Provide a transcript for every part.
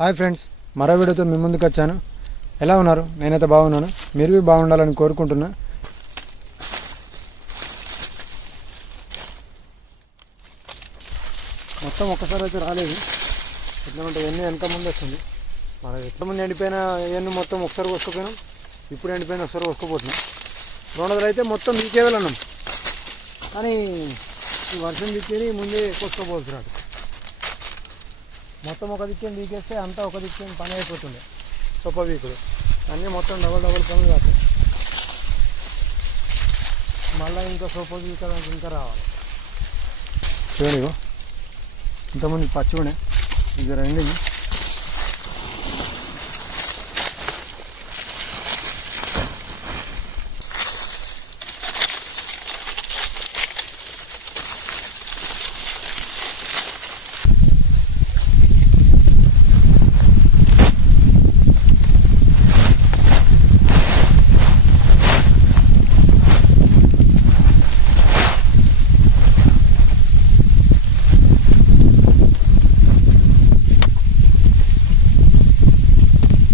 Hi friends, మరో వీడియోతో మీ ముందుకు వచ్చాను. ఎలా ఉన్నారు? నేనైతే బాగున్నాను. మీరు బాగుండాలని కోరుకుంటున్నా. మొత్తం ఒక్కసారి అయితే రాలేదు. ఎట్లా ఉంటుంది ఎన్ని వెనక ముందు వస్తుంది. మన ఎట్ల ముందు ఎండిపోయినా ఇవన్నీ మొత్తం ఒకసారి కోసుకుపోయినాం. ఇప్పుడు ఎండిపోయిన ఒకసారి కోసుకుపోతున్నాం. 200 అయితే మొత్తం మీకే వెళ్ళన్నాం. కానీ ఈ వర్షం దిక్కేది ముందే కోసుకోపోతున్నాడు. మొత్తం ఒక దిక్కేని వీకేస్తే అంతా ఒక దిక్కేని పని అయిపోతుండే. సొప్ప వీకుడు అన్నీ మొత్తం డబల్ పనులు కాదు. మళ్ళీ ఇంకా సొప్ప వీకడానికి ఇంకా రావాలి. చూడండి, ఇంతమంది పచ్చిగునే ఇది రెండింది.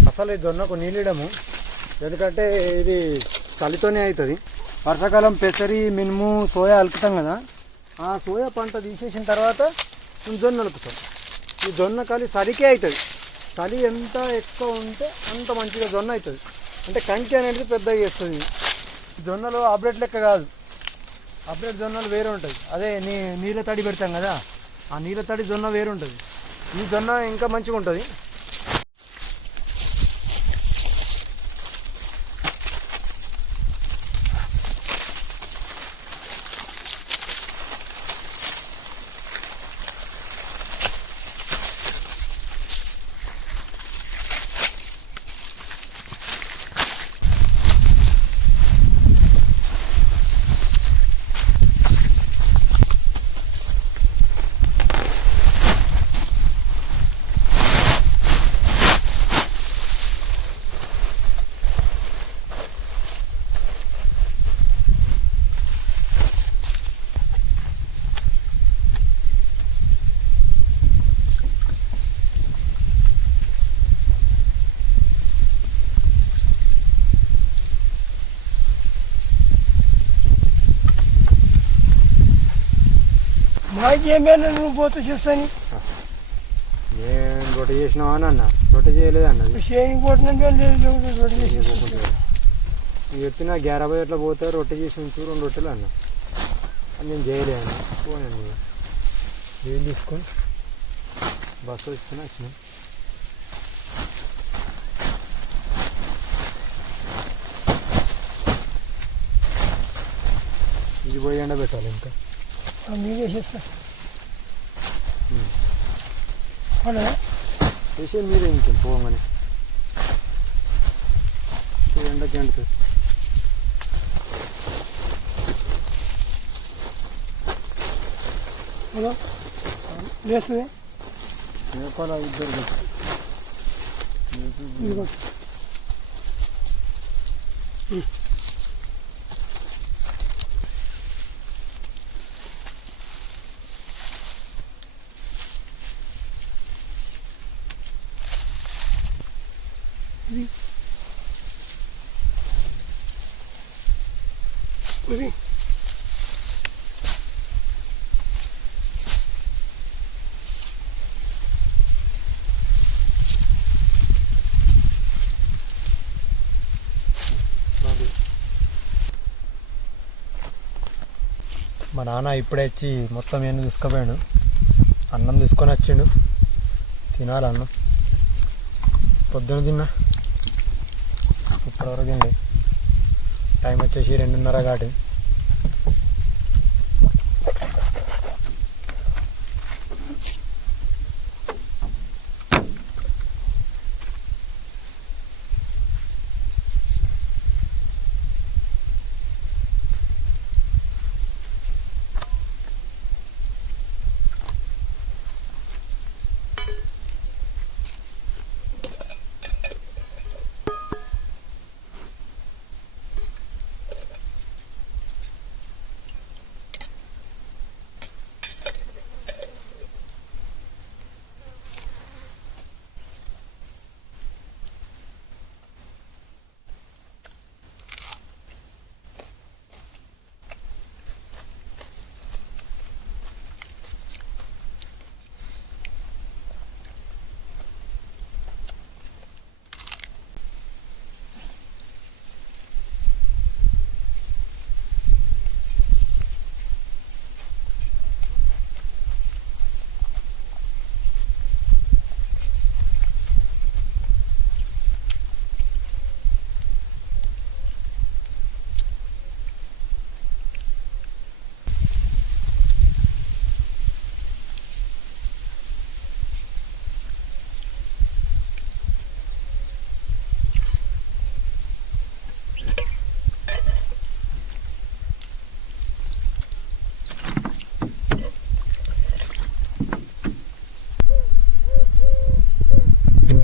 అసలు ఈ జొన్నకు నీళ్ళడము ఎందుకంటే ఇది చలితోనే అవుతుంది. వర్షాకాలం పెసరి మినుము సోయా అలుకుతాం కదా, ఆ సోయా పంట తీసేసిన తర్వాత జొన్న అలుకుతాం. ఈ జొన్న కాలి సరికే అవుతుంది. చలి ఎంత ఎక్కువ ఉంటే అంత మంచిగా జొన్న అవుతుంది. అంటే కంకి అనేది పెద్దగా చేస్తుంది. జొన్నలు అప్డేట్ లెక్క కాదు, అప్డేట్ జొన్నలు వేరే ఉంటుంది. అదే నీళ్ళ తడి పెడతాం కదా, ఆ నీళ్ళ తడి జొన్న వేరు ఉంటుంది. ఈ జొన్న ఇంకా మంచిగా ఉంటుంది. ఏమైనా నువ్వు పోతే చేస్తాను. నేను రొట్టె చేసినావా అన్న? రొట్టె చేయలేదు అన్నది. చేయని పోతున్నా రొట్టె చేసి చెప్పిన 11 ఎట్లా పోతే రొట్టె చేసి ఉంచు 2 రొట్టెలు అన్న. నేను చేయలే అన్న. పోనండి నీళ్ళు తీసుకొని బస్సు వచ్చుకుని వచ్చినాం. ఇది పోయి ఎండ పెట్టాలి. ఇంకా మీరే చేస్తా వేసే మీరే ఇంకేం పోగానే ఎండకి ఎండుతుంది. లేస్తుంది నేపాల ఇద్దరు మా నాన్న ఇప్పుడే వచ్చి మొత్తం ఏం తీసుకుపోయాడు. అన్నం తీసుకొని వచ్చిండు. తినాలి అన్నం. పొద్దున తిన్నా, ఇప్పటివరకు తిండి. టైం వచ్చేసి 2:30 కాటి.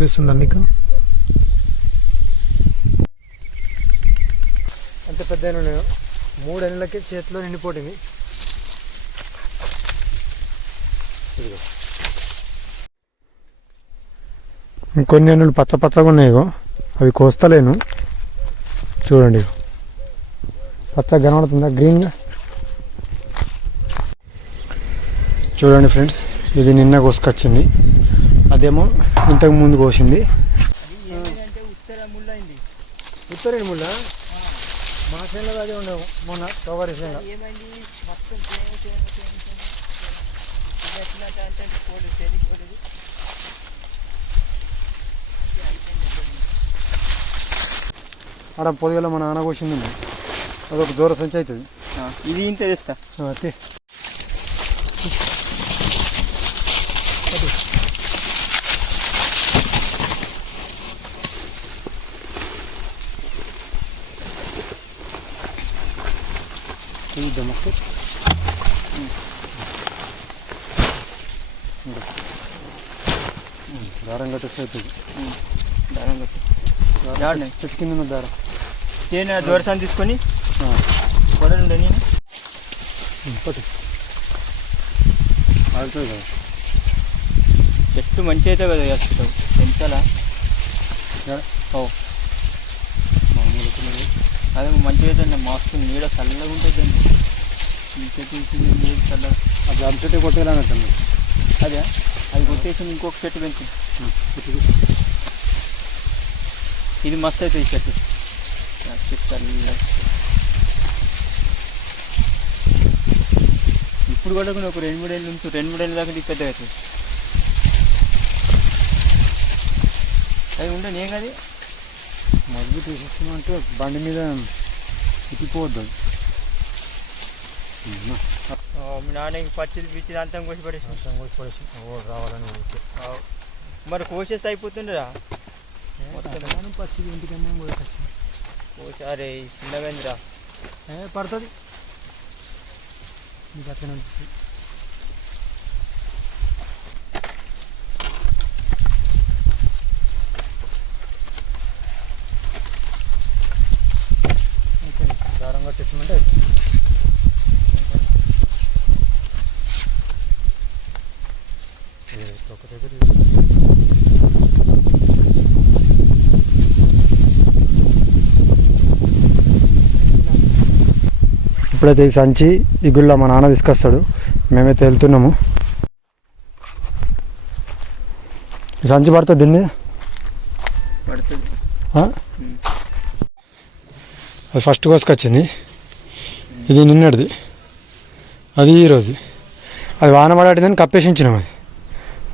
కనిపిస్తుందా మీకు? అంత పెద్ద ఉన్నాయో 3 ఎన్నులకి చేతిలో నిండిపోతుంది. ఇంకొన్ని ఎన్నులు పచ్చ పచ్చగా ఉన్నాయో అవి కోస్తలేను. చూడండి పచ్చగా కనబడుతుందా గ్రీన్గా? చూడండి ఫ్రెండ్స్, ఇది నిన్న కోసుకొచ్చింది, అదేమో ఇంతకు ముందు కోసింది. ఉత్తరేణి ముళ్ళ మా చేనులో అదే ఉండవు మొన్న తోగారి చేనులో. ఆడ పొద్దుగల మా నాన్న కోసింది, అదొక దూర సంచి అవుతుంది. ఇది ఇంత తెస్తా దారం కట్టేసి అవుతుంది. దారం కట్టి చెట్టు కింద ఉన్న దారం నేను దూరసాన్ని తీసుకొని కొడలు నేను ఆడుతుంది కదా. చెట్టు మంచి అయితే కదా వేస్తావు పెంచాలా? అదే మంచిగా అయితే మస్తు నీడ చల్లగా ఉంటుంది. చెట్టు నీరు చల్లగా ఆ జామ చెట్టు కొట్టేయాలన్నట్టు. అదే అది కొట్టేసి ఇంకొక చెట్టు పెంచు. ఇది మస్తు అవుతుంది చెట్టు. చెట్టు చల్లగా ఇప్పుడు కూడా ఒక 2-3 ఏళ్ళు నుంచి 2-3 ఏళ్ళ దాకా పెద్దగా అవుతుంది. అది ఉండే నేను అది మజ్జిగ తీసేస్తున్నామంటే బండి మీద ఇచ్చిపోవద్దు. మీ నాన్నకి పచ్చిది పిచ్చిది అంతా కోసి పడేసి రావాలని మరి కోసేస్తే అయిపోతుండరా మొత్తం పచ్చిది ఇంటికన్నా కోసి. అరే చిన్నవేందిరా పడుతుంది మీకు అట్లనే అనిపిస్తుంది. దారం కట్టేసిమంటే ఒక దగ్గర ఇప్పుడైతే ఈ సంచి ఈ గుళ్ళ మా నాన్న తీసుకొస్తాడు, మేమైతే వెళ్తున్నాము. ఈ సంచి పడుతుంది దీన్ని పడుతుంది. అది ఫస్ట్ కోసుకొచ్చింది, ఇది నిన్నటిది, అది ఈరోజు. అది వాన పడాటిదని కప్పేసి ఉంచినాం, అది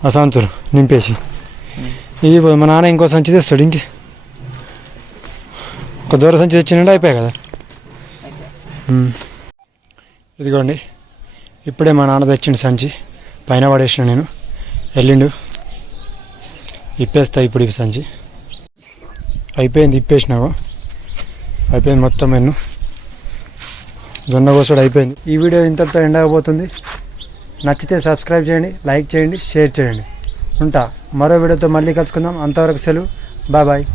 ఆ సంచులు నింపేసి. ఇది మా నాన్న ఇంకో సంచి తెస్తాడు, ఇంకే ఒక దూర సంచి తెచ్చినంటే అయిపోయాయి కదా. ఇదిగోండి ఇప్పుడే మా నాన్న తెచ్చిండు సంచి, పైన పడేసిన నేను, వెళ్ళిండు. ఇప్పేస్తా ఇప్పుడు ఈ సంచి. అయిపోయింది, ఇప్పేసినావు, అయిపోయింది మొత్తం. ఎన్ను జొన్న కోసుడు అయిపోయింది. ఈ వీడియో ఇంతటితో ఎండ్ అయిపోతుంది. నచ్చితే సబ్స్క్రైబ్ చేయండి, లైక్ చేయండి, షేర్ చేయండి. ఉంటా, మరో వీడియోతో మళ్ళీ కలుసుకుందాం. అంతవరకు సెలవు, బాయ్ బాయ్.